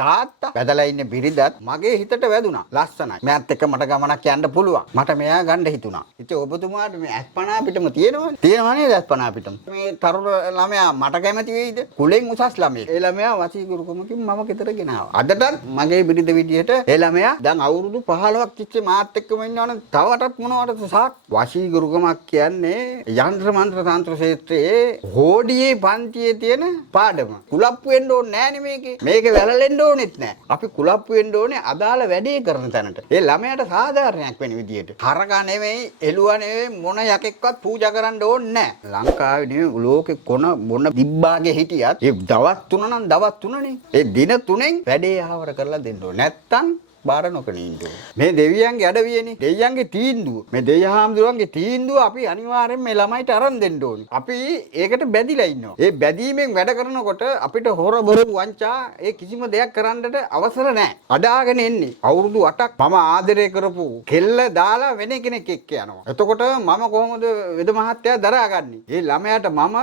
තාත්තා වැදලා ඉන්නේ බිරිඳත් මගේ හිතට වැදුනා. ලස්සනයි. මෑත් එක්ක මට ගමනක් යන්න පුළුවන්. මට මෙයා ගන්න හිතුණා. ඉතින් ඔබතුමාට මේ අස්පනා පිටම තියෙනවනේ. තියෙනවා නේද අස්පනා පිටම? මේ තරුණ ළමයා මට කැමති වෙයිද? කුලෙන් උසස් ළමයෙක්. ඒ ළමයා වසී ගුරුකමකින් මම ගෙදර ගෙනාවා. අදටත් මගේ බිරිඳ විදියට ඒ ළමයා දැන් අවුරුදු 15ක් තිස්සේ මාත් එක්කම ඉන්නවනේ. තවටත් මොනවටද සාක්? වසී ගුරුකමක් කියන්නේ යන්ත්‍ර මන්ත්‍ර තන්ත්‍ර ක්ෂේත්‍රයේ හෝඩියේ පන්තියේ තියෙන පාඩම. කුලප්පු වෙන්න ඕනේ නෑනේ මේකේ. මේකේ වැළලෙන්න ඕනෙත් නෑ. අපි කුලප්පු වෙන්න ඕනේ අදාළ වැඩේ කරන තැනට. ඒ ළමයාට සාධාරණයක් වෙන විදියට. හරකා නෙවෙයි, එළුවා නෙවෙයි, මොන යකෙක්වත් පූජා කරන්න ඕනේ නෑ. ලංකාවේ නෙවෙයි ලෝකේ කොන මොන දිබ්බාගේ හිටියත් ඒ දවස් 3 නම් දවස් 3නේ. ඒ දින 3න් වැඩේ ආවර කරලා දෙන්න ඕනේ. නැත්තම් බාර නොකර ඉන්න ඕනේ. මේ දෙවියන්ගේ අඩවියනේ. දෙවියන්ගේ තීන්දුව. මේ දෙවියන්ගේ තීන්දුව අපි අනිවාර්යෙන් මේ ළමයිට අරන් දෙන්න ඕනේ. අපි ඒකට බැඳිලා ඉන්නවා. ඒ බැඳීමෙන් වැඩ කරනකොට අපිට හොර බොරු වංචා ඒ කිසිම දෙයක් කරන්නට අවසර නැහැ. අඩාගෙන එන්නේ. අවුරුදු 8ක් මම ආදරය කරපු කෙල්ල දාලා වෙන කෙනෙක් එක්ක යනවා. එතකොට මම කොහොමද වෙද මහත්තයා දරාගන්නේ? ඒ ළමයාට මම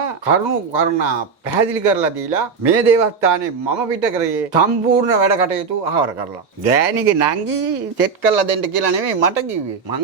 කරුණා පැහැදිලි කරලා දීලා මේ දේවස්ථානේ මම පිට කරේ සම්පූර්ණ වැඩ කටයුතු අහවර කරලා. ගෑණිගේ නංගි සෙට් කරලා දෙන්න කියලා නෙමෙයි මට කිව්වේ. මං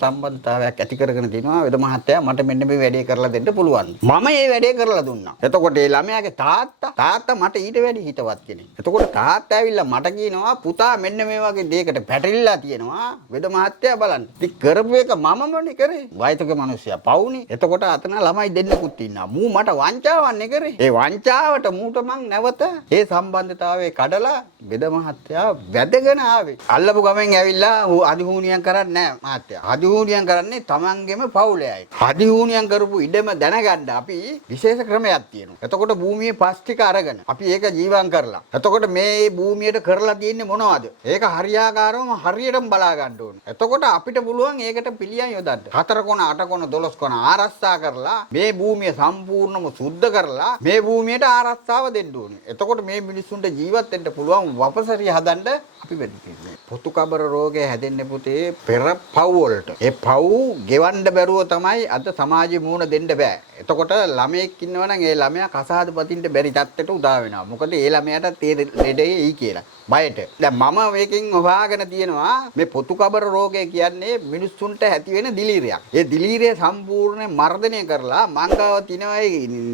සම්බන්ධතාවයක් ඇති කරගෙන තිනවා වෙද මහත්තයා මට මෙන්න මේ වැඩේ කරලා දෙන්න පුළුවන්. මම මේ වැඩේ කරලා දුන්නා. එතකොට ඒ ළමයාගේ තාත්තා මට ඊට වැඩි හිතවත් කෙනෙක්. එතකොට තාත්තා ඇවිල්ලා මට කියනවා පුතා මෙන්න මේ වගේ දෙයකට පැටලිලා තියෙනවා වෙද මහත්තයා බලන්න. ඉතින් කරපු එක මමමනේ කරේ. වයසක මිනිස්සයා පවුනේ. එතකොට අතන ළමයි දෙන්නෙකුත් ඉන්නවා. මූ මට වංචාවන්නේ කරේ. ඒ වංචාවට මූට මං නැවත ඒ සම්බන්ධතාවයේ කඩලා වෙද මහත්තයා වැදගෙන ආවේ. අල්ලපු ගමෙන් ඇවිල්ලා අදිහූනියම් කරන්නේ නැහැ මහත්තයා. අදිහූනියම් කරන්නේ තමන්ගේම පවුලේ අය. අදිහූනියම් කරපු ඉඩම දැනගන්න අපි විශේෂ ක්‍රමයක් තියෙනවා. එතකොට භූමියේ පස් ටික අරගෙන අපි ඒක ජීවම් කරලා. එතකොට මේ භූමියට කරලා තියෙන්නේ මොනවද? ඒක හරියාකාරවම හරියටම බලා ගන්න ඕනේ. එතකොට අපිට පුළුවන් ඒකට පිළියම් යොදන්න. 4 කොන 8 කොන 12 කොන ආරක්ෂා කරලා මේ භූමිය සම්පූර්ණම සුද්ධ කරලා මේ භූමියට ආරක්ෂාව දෙන්න ඕනේ. එතකොට මේ මිනිස්සුන්ට ජීවත් වෙන්න පුළුවන් වපසරිය හදන්න අපි වැඩි පිළිවෙල. පොතු කබර රෝගය හැදෙන්නේ පුතේ පෙර පව් වලට. ඒ පව් ගෙවන්න බැරුව තමයි අද සමාජෙ මූණ දෙන්න බෑ. එතකොට ළමයෙක් ඉන්නවනම් ඒ ළමයා කසාද පතින්න බැරි තත්ත්වයට උදා වෙනවා. මොකද ඒ ළමයාට ඒ ලෙඩේ එයි කියලා. බයට. දැන් මම මේකෙන් හොයාගෙන තියෙනවා මේ පොතු කබර රෝගය කියන්නේ මිනිස්සුන්ට ඇති වෙන දිලීරයක්. ඒ දිලීරය සම්පූර්ණ මර්ධනය කරලා මංගව තිනවා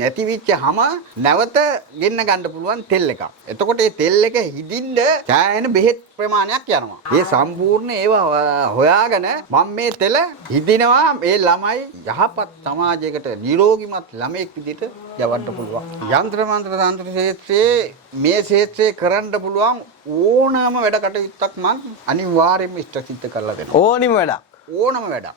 නැතිවිච්ච හැම නැවත ගෙන්න ගන්න පුළුවන් තෙල් එකක්. එතකොට මේ තෙල් එක හිදින්න සෑහෙන බෙහෙත් ප්‍රමාණයක් යනවා. මේ සම්පූර්ණ ඒවා හොයාගෙන මම මේ තෙල හිදිනවා මේ ළමයි යහපත් සමාජයකට නිරෝගිමත් ළමෙක් විදිහට යවන්න පුළුවන්. යන්ත්‍ර මන්ත්‍ර තන්ත්‍ර ක්ෂේත්‍රයේ මේ ක්ෂේත්‍රයේ කරන්න පුළුවන් ඕනෑම වැඩ කටයුත්තක් මම අනිවාර්යයෙන්ම ඉෂ්ට සිද්ධ කරලා දෙනවා. ඕනම වැඩක්.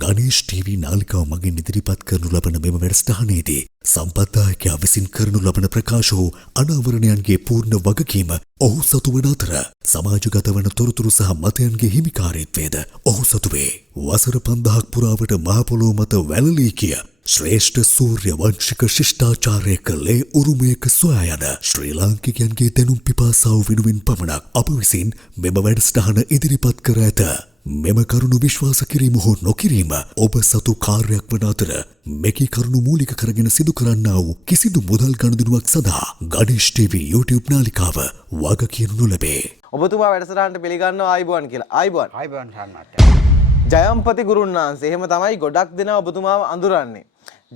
ගණේෂ් ටීවී නාලිකාව මගින් ඉදිරිපත් කරනු ලබන මෙම වැඩසටහනේදී සම්පත්දායකයා විසින් කරනු ලබන ප්‍රකාශ වූ අනාවරණයන්ගේ පූර්ණ වගකීම ඔහු සතු වන අතර සමාජගත වන තොරතුරු සහ මතයන්ගේ හිමිකාරීත්වයද ඔහු සතු වේ. වසර 5000ක් පුරාවට මහ පොළොව මත වැළලී කිය ශ්‍රේෂ්ඨ සූර්ය වංශික ශිෂ්ටාචාරයක ලේ උරුමයක සොයා යන ශ්‍රී ලාංකිකයන්ගේ දැනුම් පිපාසාව වෙනුවෙන් පමණක් අප විසින් මෙම වැඩසටහන ඉදිරිපත් කර ඇත. මෙම කරුණු විශ්වාස කිරීම හෝ නොකිරීම ඔබ සතු කාර්යයක් වන අතර මෙකි කරුණු මූලික කරගෙන සිදු කරන්නා වූ කිසිදු මුදල් ගනුදෙනුවක් සඳහා ගණේෂ් ටීවී YouTube නාලිකාව වග කියනු නොලැබේ. ඔබතුමා වැඩසටහනට පිළිගන්නවා ආයිබෝන් කියලා. ආයිබෝන් සම්මාත්‍යා. ජයම්පති ගුරුන්නාන්සේ එහෙම තමයි ගොඩක් දෙනා ඔබතුමාව අඳුරන්නේ.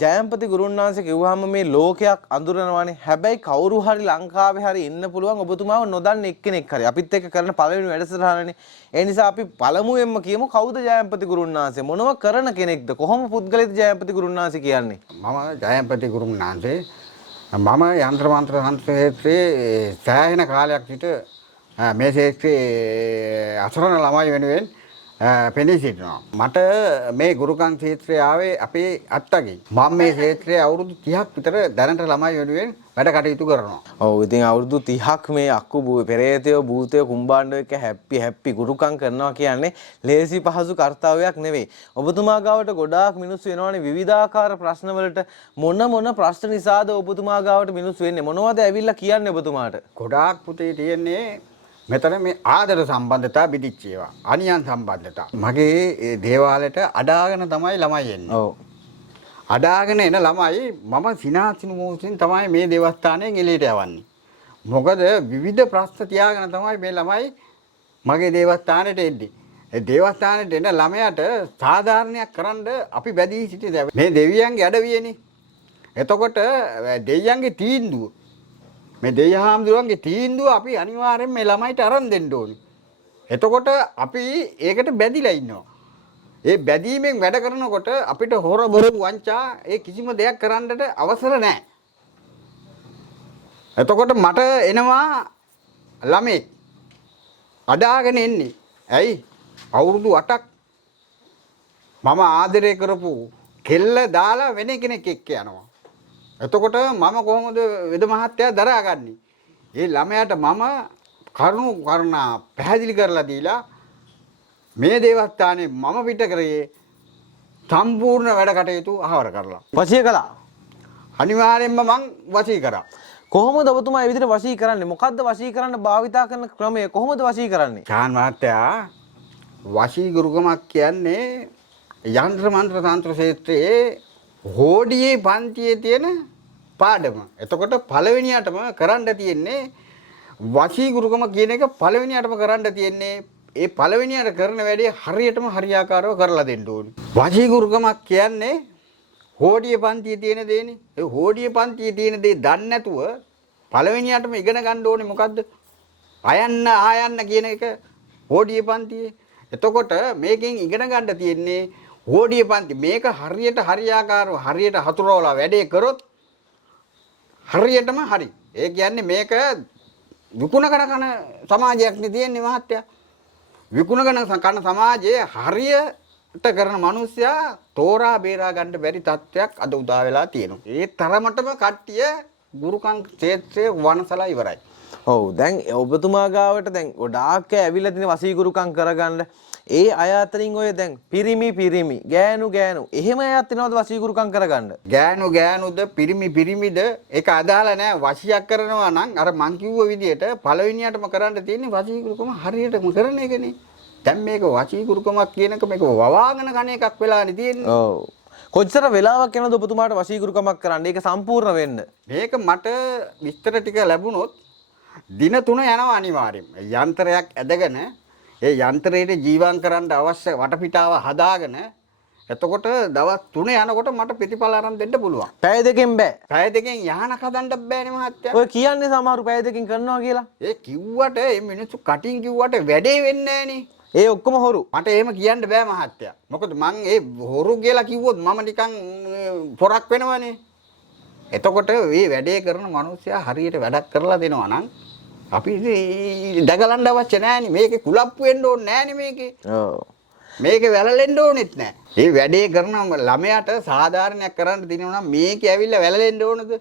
ජයම්පති ගුරුන්නාන්සේ කිව්වහම මේ ලෝකයක් අඳුරනවානේ. හැබැයි කවුරු හරි ලංකාවේ හරි ඉන්න පුළුවන් ඔබතුමාව නොදන්න එක්කෙනෙක් හරි. අපිත් එක්ක කරන පළවෙනි වැඩසටහනනේ. ඒ නිසා අපි පළමුවෙන්ම කියමු කවුද ජයම්පති ගුරුන්නාන්සේ? මොනව කරන කෙනෙක්ද? කොහොම පුද්ගලෙක්ද ජයම්පති ගුරුන්නාන්සේ කියන්නේ? මම ජයම්පති ගුරුන්නාන්සේ මම යන්ත්‍ර මන්ත්‍ර තන්ත්‍ර ක්ෂේත්‍රයේ සෑහෙන කාලයක් සිට මේ ක්ෂේත්‍රයේ අසරණ ළමයි වෙනුවෙන් පෙනී සිටිනවා. මට මේ ගුරුකම් ක්ෂේත්‍රය ආවේ අපේ අත්තගෙන්. මම මේ ක්ෂේත්‍රයේ අවුරුදු 30ක් විතර දැනට ළමයි වෙනුවෙන් වැඩ කටයුතු කරනවා. ඔව් ඉතින් අවුරුදු 30ක් මේ අක්කු පෙරේතයෝ භූතයෝ කුම්බාණ්ඩෝ එක්ක හැපි ගුරුකම් කරනවා කියන්නේ ලේසි පහසු කාර්යයක් නෙවෙයි. ඔබතුමා ගාවට ගොඩාක් මිනිස්සු එනවනේ විවිධාකාර ප්‍රශ්න වලට. මොන ප්‍රශ්න නිසාද ඔබතුමා ගාවට මිනිස්සු එන්නේ? මොනවද ඇවිල්ලා කියන්නේ ඔබතුමාට? ගොඩාක් පුතේ තියෙන්නේ මෙතන මේ ආදර සම්බන්ධතා බිදිච්ච ඒවා. අනියන් සම්බන්ධතා. මගේ දේවාලයට අඩාගෙන තමයි ළමයි එන්නේ. ඔව්. අඩාගෙන එන ළමයි මම සිනාසිනු මොහොතින් තමයි මේ දේවස්ථානයෙන් එළියට යවන්නේ. මොකද විවිධ ප්‍රශ්න තියාගෙන තමයි මේ ළමයි මගේ දේවස්ථානෙට එන්නේ. ඒ දේවස්ථානෙට එන ළමයාට සාධාරණයක් කරන්න අපි බැදී සිටින්නේ. මේ දෙවියන්ගේ අඩවියනේ. එතකොට දෙවියන්ගේ තීන්දුව මේ දෙවියන්ගේ තීන්දුව අපි අනිවාර්යෙන් මේ ළමයිට අරන් දෙන්න ඕනේ. එතකොට අපි ඒකට බැඳිලා ඉන්නවා. ඒ බැඳීමෙන් වැඩ කරනකොට අපිට හොර බොරු වංචා ඒ කිසිම දෙයක් කරන්නට අවසර නැහැ. එතකොට මට එනවා ළමෙක් අඩාගෙන එන්නේ. ඇයි? අවුරුදු 8ක් මම ආදරය කරපු කෙල්ල දාලා වෙන කෙනෙක් එක්ක යනවා. එතකොට මම කොහොමද වෙද මහත්තයා දරාගන්නේ? ඒ ළමයාට මම කරුණා පැහැදිලි කරලා දීලා මේ දේවස්ථානේ මම පිට කරේ සම්පූර්ණ වැඩ කටයුතු අහවර කරලා. වශී කළා. අනිවාර්යෙන්ම මං වශී කරා. කොහොමද ඔබතුමා මේ විදිහට වශී කරන්නේ? මොකද්ද වශී කරන්න භාවිතා කරන ක්‍රමය? කොහොමද වශී කරන්නේ? චාන් මහත්තයා වශී ගුරුකමක් කියන්නේ යන්ත්‍ර මන්ත්‍ර තන්ත්‍ර ක්ෂේත්‍රයේ හෝඩියේ පන්තියේ තියෙන පාඩම. එතකොට පළවෙනියටම කරන්න තියෙන්නේ වශී ගුරුකම කියන එක පළවෙනියටම කරන්න තියෙන්නේ ඒ පළවෙනියට කරන වැඩේ හරියටම හරියාකාරව කරලා දෙන්න ඕනේ. වශී ගුරුකමක් කියන්නේ හෝඩියේ පන්තියේ තියෙන දේනේ. ඒ හෝඩියේ පන්තියේ තියෙන දේ දන්නේ නැතුව පළවෙනියටම ඉගෙන ගන්න ඕනේ මොකද්ද? අයන්න ආයන්න කියන එක හෝඩියේ පන්තියේ. එතකොට මේකෙන් ඉගෙන ගන්න තියෙන්නේ හෝඩියේ පන්ති මේක හරියට හරියාකාරව හරියට හතුරවලා වැඩේ කරොත් හරියටම හරි. ඒ කියන්නේ මේක විකුණ කරන සමාජයක් නේ තියෙන්නේ මහත්තයා. විකුණ කරන සමාජයේ හරියට කරන මිනිස්සයා තෝරා බේරා ගන්න බැරි තත්ත්වයක් අද උදා වෙලා තියෙනවා. ඒ තරමටම කට්ටිය ගුරුකම් ක්ෂේත්‍රයේ වනසලා ඉවරයි. ඔව් දැන් ඔබතුමා ගාවට දැන් ගොඩාක් ඇවිල්ලා තියෙන වශී ගුරුකම් කරගන්න ඒ අය අතරින් ඔය දැන් පිරිමි ගෑනු එහෙම අයත් වෙනවද වශී ගුරුකම් කරගන්න? ගෑනුද පිරිමිද ඒක අදාළ නැහැ. වශියක් කරනවා නම් අර මං කිව්ව විදිහට පළවෙනියටම කරන්න තියෙන්නේ වශී ගුරුකම හරියටම කරන එකනේ. දැන් මේක වශී ගුරුකමක් කියනක මේක වවාගෙන කන එකක් වෙලානේ තියෙන්නේ. ඔව්. කොච්චර වෙලාවක් යනවද ඔබතුමාට වශී ගුරුකමක් කරන්න? ඒක සම්පූර්ණ වෙන්න. මේක මට විස්තර ටික ලැබුණොත් දින 3 යනවා අනිවාර්යයෙන්. යන්ත්‍රයක් ඇදගෙන ඒ යන්ත්‍රයේ ජීවම් කරන්න අවශ්‍ය වටපිටාව හදාගෙන එතකොට දවස් 3 යනකොට මට ප්‍රතිඵල අරන් දෙන්න පුළුවන්. පැය දෙකෙන් බෑ. පැය දෙකෙන් යහනක් හදන්න බෑනේ මහත්තයා. ඔය කියන්නේ සමහරු පැය දෙකකින් කරනවා කියලා. ඒ කිව්වට මේ මිනිස්සු කටින් කිව්වට වැඩේ වෙන්නේ නැහනේ. ඒ ඔක්කොම හොරු. මට එහෙම කියන්න බෑ මහත්තයා. මොකද මං ඒ හොරු කියලා කිව්වොත් මම නිකන් පොරක් වෙනවනේ. එතකොට මේ වැඩේ කරන මිනිස්සයා හරියට වැඩක් කරලා දෙනවා නම් අපි දගලන්න අවශ්‍ය නැහැනේ. මේකේ කුලප්පු වෙන්න ඕනේ නැහැනේ මේකේ. ඔව්. මේකේ වැළලෙන්න ඕනෙත් නැහැ. මේ වැඩේ කරන ළමයාට සාධාරණයක් කරන්න දිනනවා නම් මේකේ ඇවිල්ලා වැළලෙන්න ඕනද?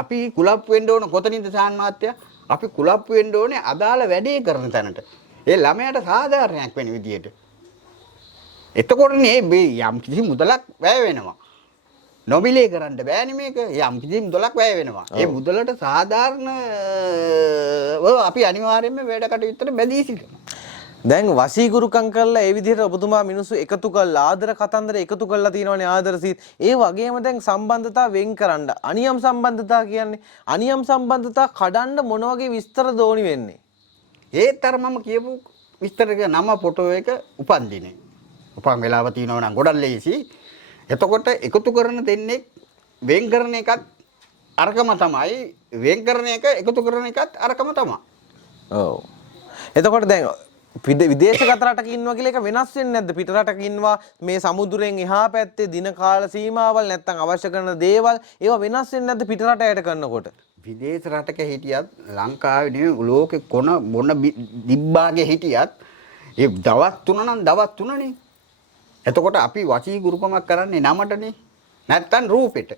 අපි කුලප්පු වෙන්න ඕන කොතනින්ද සාන් මාත්‍යා? අපි කුලප්පු වෙන්න ඕනේ අදාළ වැඩේ කරන තැනට. ඒ ළමයාට සාධාරණයක් වෙන විදියට. එතකොටනේ මේ යම් කිසි මුදලක් වැය වෙනවා. නොමිලේ කරන්න බෑනේ මේක. යම් කිසි මුදලක් වැය වෙනවා. ඒ මුදලට සාධාරණ අපි අනිවාර්යයෙන්ම වැඩ කටයුත්තට බැදී සිටිනවා. දැන් වශී ගුරුකම් කරලා ඒ විදිහට ඔබතුමා මිනිස්සු එකතු කරලා ආදර කතන්දර එකතු කරලා තියෙනවනේ ආදරසීත්. ඒ වගේම දැන් සම්බන්ධතා වෙන් කරන්න අනියම් සම්බන්ධතා කියන්නේ අනියම් සම්බන්ධතා කඩන්න මොන වගේ විස්තරද ඕනි වෙන්නේ? ඒත් අර මම කියපු විස්තරක නම ෆොටෝ එක උපන් දිනේ. උපන් වෙලාව තියෙනවා නම් ගොඩක් ලේසි. එතකොට එකතු කරන දෙන්නේ වෙන් කරන එකත් අරකම තමයි. වෙන් කරන එක එකතු කරන එකත් අරකම තමයි. ඔව්. එතකොට දැන් විදේශගත රටක ඉන්නවා කියලා එක වෙනස් වෙන්නේ නැද්ද? පිට රටක ඉන්නවා මේ සමුද්‍රයෙන් එහා පැත්තේ දින කාල සීමාවල් නැත්තම් අවශ්‍ය කරන දේවල් ඒවා වෙනස් වෙන්නේ නැද්ද පිට රටයට කරනකොට? විදේශ රටක හිටියත් ලංකාවේ නෙවෙයි ලෝකේ කොන මොන දිබ්බාගේ හිටියත් ඒ දවස් 3 නම් දවස් 3නේ. එතකොට අපි වශී ගුරුකමක් කරන්නේ නමටනේ. නැත්තම් රූපෙට.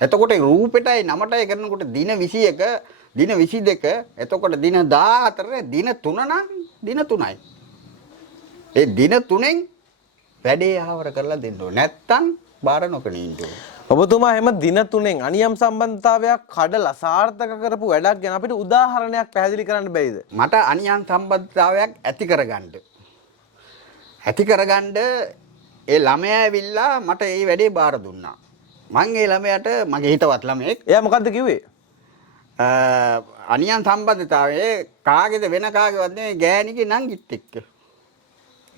එතකොට රූපෙටයි නමටයි කරනකොට දින 21 දින 22 එතකොට දින 14 දින 3 නම් දින 3යි. ඒ දින 3ෙන් වැඩේ ආවර කරලා දෙන්න ඕනේ. නැත්තම් බාර නොකරන ඉන්න ඕනේ. ඔබතුමා හැම දින 3ෙන් අනියම් සම්බන්ධතාවයක් කඩලා සාර්ථක කරපු වැඩක් ගැන අපිට උදාහරණයක් පැහැදිලි කරන්න බැරිද? මට අනියම් සම්බන්ධතාවයක් ඇති කරගන්න ඒ ළමයා ඇවිල්ලා මට ඒ වැඩේ බාර දුන්නා. මං ඒ ළමයාට මගේ හිතවත් ළමයෙක් එයා මොකද්ද කිව්වේ? අනියන් සම්බන්ධතාවයේ කාගේද වෙන කාගේවත් නෙවෙයි ගෑණිගේ නංගිත් එක්ක.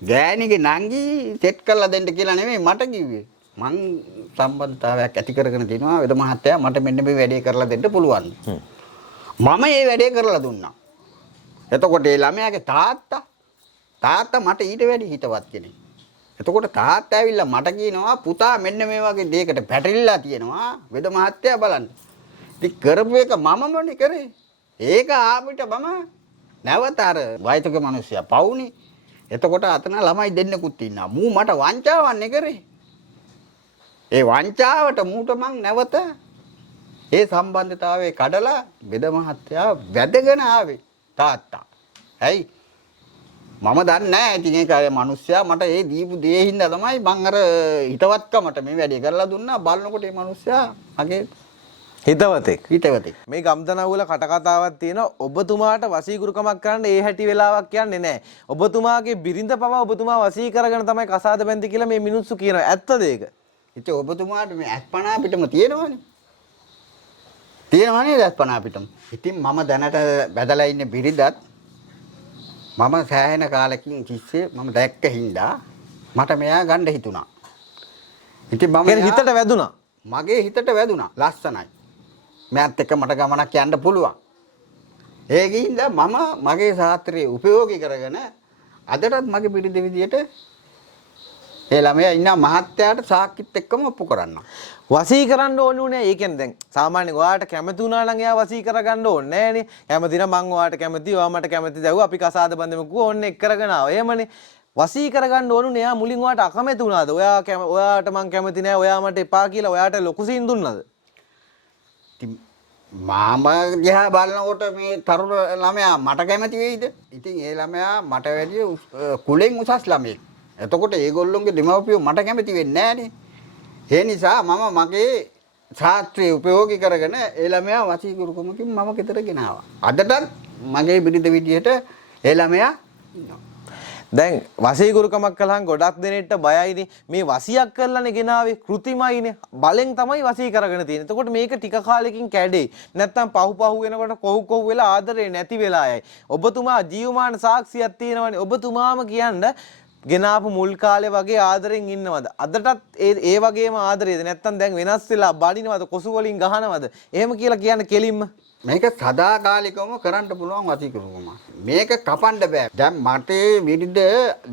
ගෑණිගේ නංගි සෙට් කරලා දෙන්න කියලා නෙමෙයි මට කිව්වේ. මං සම්බන්ධතාවයක් ඇති කරගෙන තිනවා වෙද මහත්තයා මට මෙන්න මේ වැඩේ කරලා දෙන්න පුළුවන්. මම මේ වැඩේ කරලා දුන්නා. එතකොට ඒ ළමයාගේ තාත්තා මට ඊට වැඩි හිතවත් කෙනෙක්. එතකොට තාත්තා ඇවිල්ලා මට කියනවා පුතා මෙන්න මේ වගේ දෙයකට පැටලිලා තියෙනවා වෙද මහත්තයා බලන්න. ඉතින් කරපු එක මමමනේ කරේ. ඒක ආපිට මම නැවත අර වයසක මිනිස්සයා පවුනේ. එතකොට අතන ළමයි දෙන්නෙකුත් ඉන්නවා. මූ මට වංචාවන්නේ කරේ. ඒ වංචාවට මූට මං නැවත ඒ සම්බන්ධතාවයේ කඩලා වෙද මහත්තයා වැදගෙන ආවේ තාත්තා. ඇයි? මම දන්නේ නැහැ. ඉතින් ඒක අය මිනිස්සයා මට ඒ දීපු දේ හින්දා තමයි මං අර හිතවත්කමට මේ වැඩේ කරලා දුන්නා. බලනකොට මේ මිනිස්සයා මගේ හිතවතෙක්. මේ ගම්තනවල කටකතාවක් තියෙනවා. ඔබතුමාට වසීගුරුකමක් කරන්න ඒ හැටි වෙලාවක් කියන්නේ නැහැ. ඔබතුමාගේ බිරිඳ පවා ඔබතුමා වසී කරගෙන තමයි කසාද බැඳි කියලා මේ මිනිස්සු කියනවා. ඇත්තද ඒක? ඉතින් ඔබතුමාට මේ අස්පනා පිටම තියෙනවනේ. තියෙනවනේ අස්පනා පිටම. ඉතින් මම දැනට බැදලා ඉන්නේ බිරිඳත් මම සෑහෙන කාලෙකින් තිස්සේ මම දැක්ක හින්දා මට මෙයා ගන්න හිතුණා. ඉතින් මම හිතට වැදුනා. මගේ හිතට වැදුනා. ලස්සනයි. මෑත් එක්ක මට ගමනක් යන්න පුළුවන්. ඒකින්ද මම මගේ ශාස්ත්‍රයේ උපයෝගී කරගෙන අදටත් මගේ බිරිඳ විදියට ඒ ළමයා ඉන්න මහත්තයාට සාක්කිත් එක්කම ඔප්පු කරන්න. වසී කරන්න ඕනේ උනේ. ඒ කියන්නේ දැන් සාමාන්‍යයෙන් ඔයාට කැමති වුණා නම් එයා වසී කරගන්න ඕනේ නෑනේ. කැමති නම් මං ඔයාට කැමති, ඔයා මට කැමති දැව්ව අපි කසාද බඳමුකෝ ඕන්නේ එක් කරගෙන ආවා. එහෙමනේ. වසී කරගන්න ඕනුනේ. එයා මුලින් ඔයාට අකමැති වුණාද? ඔයාට මං කැමති නෑ, ඔයා මට එපා කියලා ඔයාට ලොකු සීන් දුන්නාද? ඉතින් මාම දිහා බලනකොට මේ තරුණ ළමයා මට කැමති වෙයිද? ඉතින් ඒ ළමයා මට වැඩිය කුලෙන් උසස් ළමයෙක්. එතකොට ඒගොල්ලොන්ගේ දෙමව්පියෝ මට කැමති වෙන්නේ නෑනේ. ඒ නිසා මම මගේ ශාස්ත්‍රයේ උපයෝගී කරගෙන ඒ ළමයා වසීගුරුකමකින් මම ගෙදර ගෙනාවා. අදටත් මගේ බිරිඳ විදියට ඒ ළමයා ඉන්නවා. දැන් වසීගුරුකමක් කළාම ගොඩක් දෙනෙක්ට බයයිනේ. මේ වසියක් කරලානේ ගෙනාවේ කෘතිමයිනේ. බලෙන් තමයි වසී කරගෙන තියෙන්නේ. එතකොට මේක ටික කාලෙකින් කැඩෙයි. නැත්තම් පහු වෙනකොට කොහු වෙලා ආදරේ නැති වෙලා යයි. ඔබතුමා ජීවමාන සාක්ෂියක් තියෙනවනේ. ඔබතුමාම කියන්න ගෙනාපු මුල් කාලේ වගේ ආදරෙන් ඉන්නවද? අදටත් ඒ වගේම ආදරේද? නැත්තම් දැන් වෙනස් වෙලා බඩිනවද? කොසු වලින් ගහනවද? එහෙම කියලා කියන්න කෙලින්ම. මේක සදාකාලිකවම කරන්න පුළුවන් වසීගුරුකම. මේක කපන්න බෑ. දැන් මට විරිද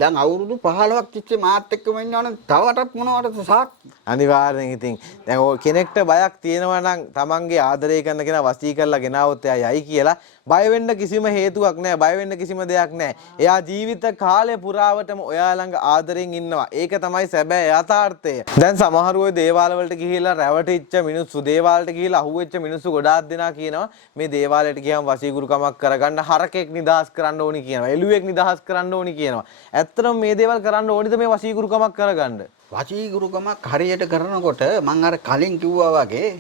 දැන් අවුරුදු 15ක් තිස්සේ මාත් එක්කම ඉන්නවනේ. තවටත් මොනවටද සාක්ෂි? අනිවාර්යෙන් ඉතින් දැන් ඔය කෙනෙක්ට බයක් තියෙනවා නම් තමන්ගේ ආදරය කරන කෙනා වසී කරලා ගෙනාවොත් එයා යයි කියලා බය වෙන්න කිසිම හේතුවක් නැහැ. බය වෙන්න කිසිම දෙයක් නැහැ. එයා ජීවිත කාලය පුරාවටම ඔයා ළඟ ආදරෙන් ඉන්නවා. ඒක තමයි සැබෑ යථාර්ථය. දැන් සමහර අය දේවාල වලට ගිහිල්ලා රැවටිච්ච මිනිස්සු, දේවාලට ගිහිල්ලා අහුවෙච්ච මිනිස්සු ගොඩාක් දෙනා කියනවා මේ දේවාලයට ගියාම වසීගුරුකමක් කරගන්න හරකෙක් නිදහස් කරන්න ඕනි කියනවා. එළුවෙක් නිදහස් කරන්න ඕනි කියනවා. ඇත්තටම මේ දේවල් කරන්න ඕනිද මේ වසීගුරුකමක් කරගන්න? වසීගුරුකමක් හරියට කරනකොට මම අර කලින් කිව්වා වගේ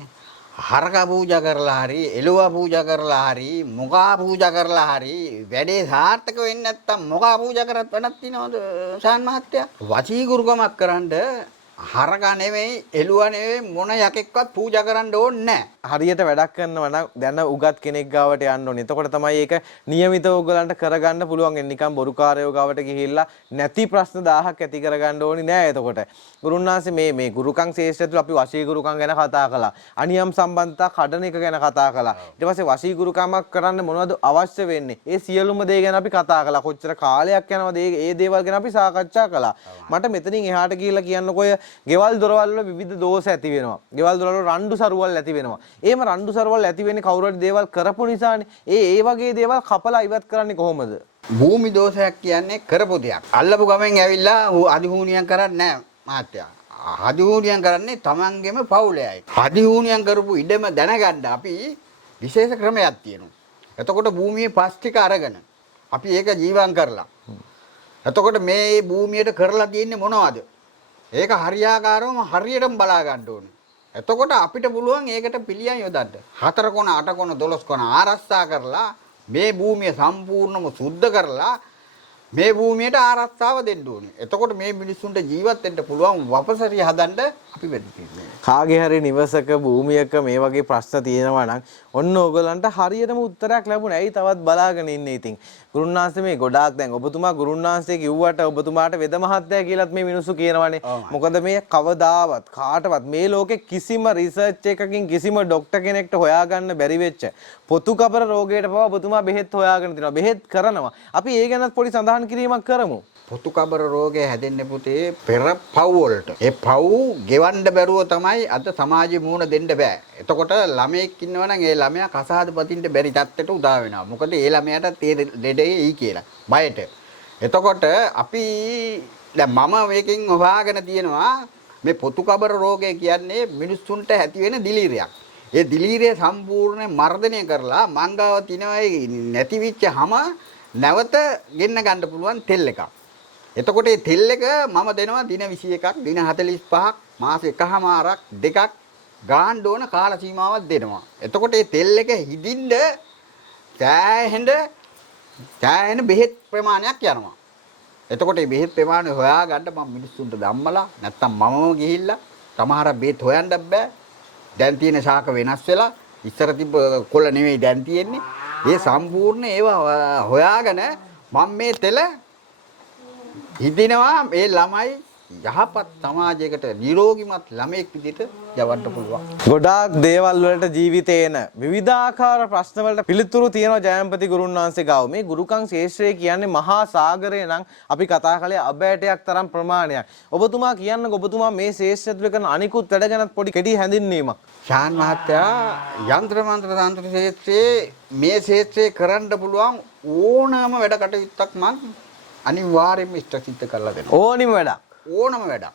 හරක පූජා කරලා හරි, එළුවා පූජා කරලා හරි, මොකා පූජා කරලා හරි වැඩේ සාර්ථක වෙන්නේ නැත්තම් මොකා පූජා කරත් වැඩක් තියනවද සාන් මහත්තයා? වසීගුරුකමක් කරන්න හරක නෙවෙයි, එළුවා නෙවෙයි මොන යකෙක්වත් පූජා කරන්න ඕනේ නැහැ. හරියට වැඩක් කරනවා නම් දැන් උගත් කෙනෙක් ගාවට යන්න ඕනේ. එතකොට තමයි ඒක નિયમિතව ඔයගලන්ට කරගන්න පුළුවන්. නිකන් බොරුකාරයෝ ගාවට ගිහිල්ලා නැති ප්‍රශ්න 1000ක් ඇති කරගන්න ඕනේ නෑ. එතකොට ගුරුන්වහන්සේ මේ ගුරුකම් ශේෂ්ත්‍රය තුළ අපි වශී ගුරුකම් ගැන කතා කළා. අනියම් සම්බන්ධතා කඩන එක ගැන කතා කළා. ඊට පස්සේ වශී ගුරුකමක් කරන්න මොනවද අවශ්‍ය වෙන්නේ? ඒ සියලුම දේ ගැන අපි කතා කළා. කොච්චර කාලයක් යනවද ඒ දේවල් ගැන අපි සාකච්ඡා කළා. මට මෙතනින් එහාට ගිහිල්ලා කියන්නකො ගෙවල් දොරවල් වල විවිධ දෝෂ ඇති වෙනවා. ගෙවල් දොරවල් වල රණ්ඩු සරුවල් ඇති වෙනවා. එහෙම රණ්ඩු සරුවල් ඇති වෙන්නේ කවුරු හරි දේවල් කරපු නිසානේ. ඒ වගේ දේවල් කපලා ඉවත් කරන්නේ කොහොමද? භූමි දෝෂයක් කියන්නේ කරපු දෙයක්. අල්ලපු ගමෙන් ඇවිල්ලා අදිහූනියම් කරන්නේ නැහැ මහත්තයා. අදිහූනියම් කරන්නේ Tamanගෙම පවුලේයි. අදිහූනියම් කරපු ඉඩම දැනගන්න අපි විශේෂ ක්‍රමයක් තියෙනවා. එතකොට භූමියේ පස් ටික අරගෙන අපි ඒක ජීවම් කරලා. එතකොට මේ භූමියට කරලා තියෙන්නේ මොනවද? ඒක හරියාකාරවම හරියටම බලා ගන්න ඕනේ. එතකොට අපිට පුළුවන් ඒකට පිළියම් යොදන්න. 4 කොන 8 කොන 12 කොන ආරක්ෂා කරලා මේ භූමිය සම්පූර්ණම සුද්ධ කරලා මේ භූමියට ආරක්ෂාව දෙන්න ඕනේ. එතකොට මේ මිනිස්සුන්ට ජීවත් වෙන්න පුළුවන් වපසරිය හදන්න අපි වැඩි කිව්වේ. කාගේ හරි නිවසක භූමියක මේ වගේ ප්‍රශ්න තියෙනවා නම් ඔන්න ඕගලන්ට හරියටම උත්තරයක් ලැබුණා. ඇයි තවත් බලාගෙන ඉන්නේ ඉතින්? ගුරුන්නාන්සේ මේ ගොඩාක් දැන් ඔබතුමා ගුරුන්නාන්සේ කිව්වට ඔබතුමාට වෙද මහත්තයා කියලාත් මේ මිනිස්සු කියනවානේ. මොකද මේ කවදාවත් කාටවත් මේ ලෝකේ කිසිම රිසර්ච් එකකින් කිසිම ડોක්ටර් කෙනෙක්ට හොයාගන්න බැරි වෙච්ච පොතු කබර රෝගයට පවා ඔබතුමා බෙහෙත් හොයාගෙන තිනවා. බෙහෙත් කරනවා. අපි ඒ ගැනත් පොඩි සඳහන් කිරීමක් කරමු. පොතු කබර රෝගය හැදෙන්නේ පුතේ පෙර පව් වලට. ඒ පව් ගෙවන්න බැරුව තමයි අද සමාජෙ මුණ දෙන්න බෑ. එතකොට ළමයෙක් ඉන්නවනම් ඒ ළමයා කසාද පතින්න බැරි තත්ත්වයට උදා වෙනවා. මොකද ඒ ළමයාට ඒ ලෙඩේ ඊ කියලා බයට. එතකොට අපි දැන් මම මේකෙන් හොයාගෙන තියෙනවා මේ පොතු කබර රෝගය කියන්නේ මිනිස්සුන්ට ඇති වෙන දිලීරයක්. ඒ දිලීරය සම්පූර්ණ මර්ධනය කරලා මංගාව තිනවයි නැති වෙච්ච හැම නැවත ගෙන්න ගන්න පුළුවන් තෙල් එකක්. එතකොට මේ තෙල් එක මම දෙනවා දින 21ක් දින 45ක් මාස එකහමාරක් දෙකක් ගාන්න ඕන කාල සීමාවක් දෙනවා. එතකොට මේ තෙල් එක හිදින්න සෑහෙන බෙහෙත් ප්‍රමාණයක් යනවා. එතකොට මේ බෙහෙත් ප්‍රමාණය හොයාගන්න මම මිනිස්සුන්ට ධම්මලා නැත්තම් මමම ගිහිල්ලා සමහර බෙහෙත් හොයන්නත් බෑ. දැන් තියෙන ශාක වෙනස් වෙලා ඉස්සර තිබ්බ කොළ නෙවෙයි දැන් තියෙන්නේ. ඒ සම්පූර්ණ ඒවා හොයාගෙන මම මේ තෙල හිදිනවා මේ ළමයි යහපත් සමාජයකට නිරෝගිමත් ළමයෙක් විදිහට යවන්න පුළුවන්. ගොඩාක් දේවල් වලට ජීවිතේන විවිධාකාර ප්‍රශ්න වලට පිළිතුරු තියෙනවා ජයම්පති ගුරුන්වහන්සේ ගාව. මේ ගුරුකම් ශේෂ්ත්‍රය කියන්නේ මහා සාගරය නම් අපි කතා කළේ අබෑටයක් තරම් ප්‍රමාණයක්. ඔබතුමා කියන්නකො ඔබතුමා මේ ශේෂ්ත්‍රය තුළ කරන අනිකුත් වැඩ ගැනත් පොඩි කෙටි හැඳින්වීමක්. ශාන් මහත්තයා යంత్ర මන්ත්‍ර තන්ත්‍ර ශේෂ්ත්‍රයේ මේ ශේෂ්ත්‍රයේ කරන්න පුළුවන් ඕනෑම වැඩ කටයුත්තක් මම අනිවාර්යයෙන්ම ඉෂ්ට සිද්ධ කරලා දෙනවා. ඕනිම වැඩක්. ඕනම වැඩක්.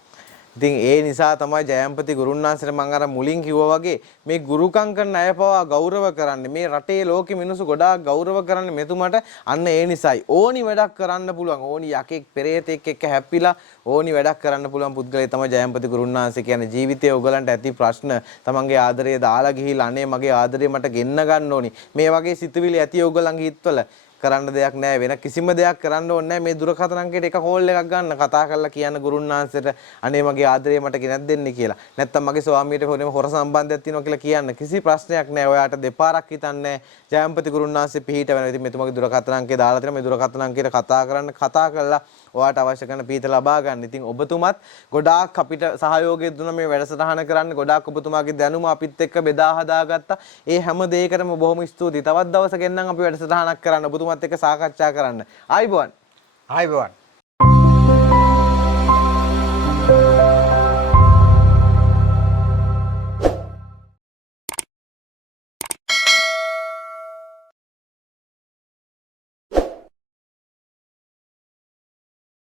ඉතින් ඒ නිසා තමයි ජයම්පති ගුරුන්වහන්සේට මම අර මුලින් කිව්වා වගේ මේ ගුරුකම් කරන අය පවා ගෞරව කරන්නේ. මේ රටේ ලෝකෙ මිනිස්සු ගොඩාක් ගෞරව කරන්නේ මෙතුමට. අන්න ඒ නිසායි ඕනි වැඩක් කරන්න පුළුවන්. ඕනි යකෙක් පෙරේතෙක් එක්ක හැප්පිලා ඕනි වැඩක් කරන්න පුළුවන් පුද්ගලයා තමයි ජයම්පති ගුරුන්වහන්සේ කියන්නේ. ජීවිතයේ ඔයගලන්ට ඇති ප්‍රශ්න තමන්ගේ ආදරය දාලා ගිහිල්ලා අනේ මගේ ආදරය මට ගෙන්න ගන්න ඕනි. මේ වගේ සිතුවිලි ඇති ඔයගලන්ගේ හිතවල කරන්න දෙයක් නැහැ. වෙන කිසිම දෙයක් කරන්න ඕනේ නැහැ. මේ දුරකථන අංකයට එක කෝල් එකක් ගන්න කතා කරලා කියන්න ගුරුන්වහන්සේට අනේ මගේ ආදරේ මට ගෙනත් දෙන්න කියලා. නැත්තම් මගේ ස්වාමියට හොර සම්බන්ධයක් තියෙනවා කියලා කියන්න. කිසි ප්‍රශ්නයක් නැහැ. ඔයාට දෙපාරක් හිතන්නේ ජයම්පති ගුරුන්වහන්සේ පිහිට වෙනවා. ඉතින් මෙතුමාගේ දුරකථන අංකය දාලා තියෙනවා. මේ දුරකථන අංකයට කතා කරන්න. කතා කරලා ඔයාට අවශ්‍ය කරන පිහිට ලබා ගන්න. ඉතින් ඔබතුමත් ගොඩාක් අපිට සහයෝගය දුන්න මේ වැඩසටහන කරන්න. ගොඩාක් ඔබතුමාගේ දැනුම අපිත් එක්ක බෙදා හදාගත්තා. ඒ හැම දෙයකටම බොහොම ස්තුතියි. තවත් දවසක එන්නම් අපි වැඩසටහනක් කරන්න. ඔබතුමත් එක්ක සාකච්ඡා කරන්න. ආයිබෝන්. ආයිබෝන්.